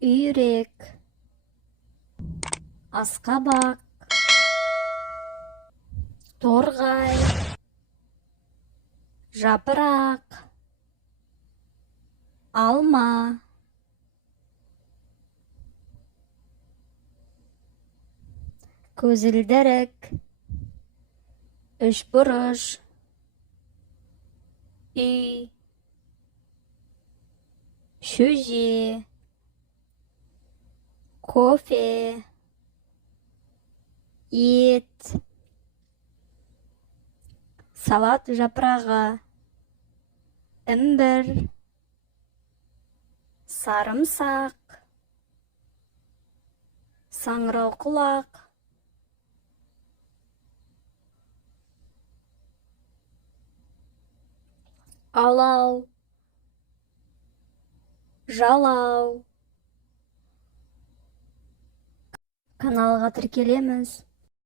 үйрек, асқабақ, торғай, жапырақ, алма, көзілдірік, үшбұрыш, үй, шөже, кофе, ет, салат жапырағы, імбір, сарымсақ, саңырауқұлақ, алау, жалау. Каналға тіркелеміз.